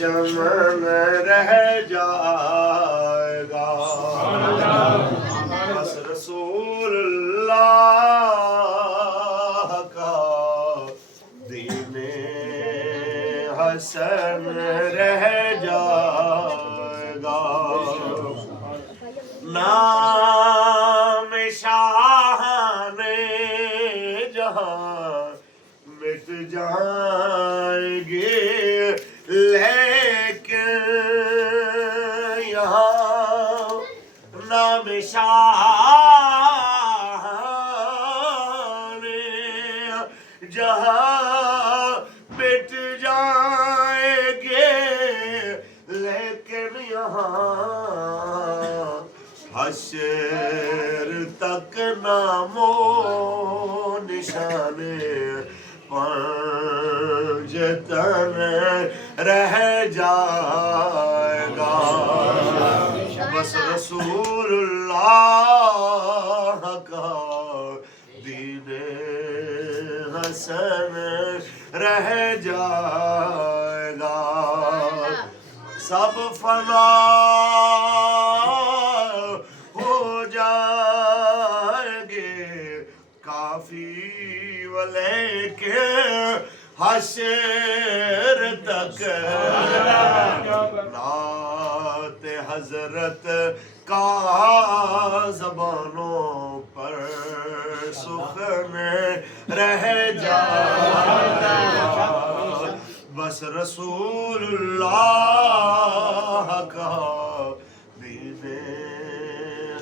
चमन रह जाएगा। बस रसूलुल्लाह का दीने हसन रह जाएगा। नाम शाहाने जहां मिट जाएंगे, लेकिन यहाँ नाम शाहाने जहां मिट जाएंगे, लेकिन यहाँ हश्र तक नामो निशाने पंजतन रह जाएगा। बस रसूलुल्लाह का दीने हसन रह जाएगा। सब फना हो जाएंगे काफी वाले के हशर तक नात हजरत का ज़बानों पर सुखन रह जाएगा। बस रसूलुल्लाह का दीने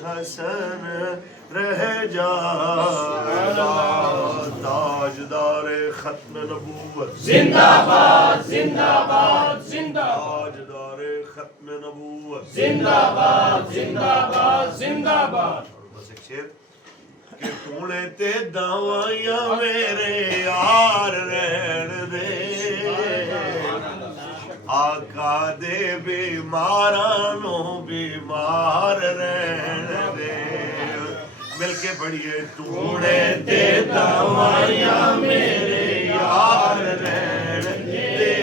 हसन रह जाएगा। ताजदारे खत्म नबूवत जिंदाबाद जिंदाबाद जिंदाबाद। ताजदारे खत्म नबूवत जिंदाबाद जिंदाबाद जिंदाबाद। बस एक शेर कि तूने ते दवाइयां मेरे यार रहन दे, आका दे बीमारां नो बीमार रहन दे। मिलके पढ़िए तूने ते दवाइयां मेरे यार रहन दे,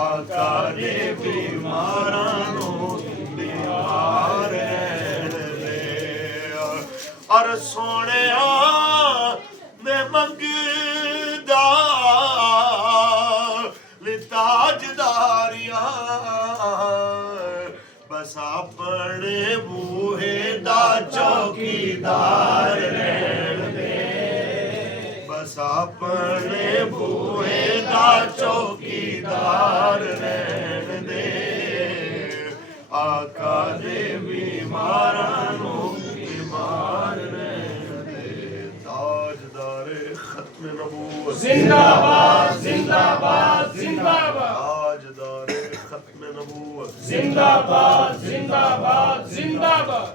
आका दे बीमारां नो बीमार रहन दे। और सोने मैं मंगदा ताजदारियां, बस अपने बूहे दा चौकीदार रहन दे। बस अपने बूहे दा चौकीदार रहन दे, आका दे बीमारां नो बीमार रहन दे। ताजदारे खत्म नबूवत जिंदाबाद जिंदाबाद जिंदाबाद। ताजदारे खत्म नबूवत जिंदाबाद जिंदाबाद जिंदाबाद।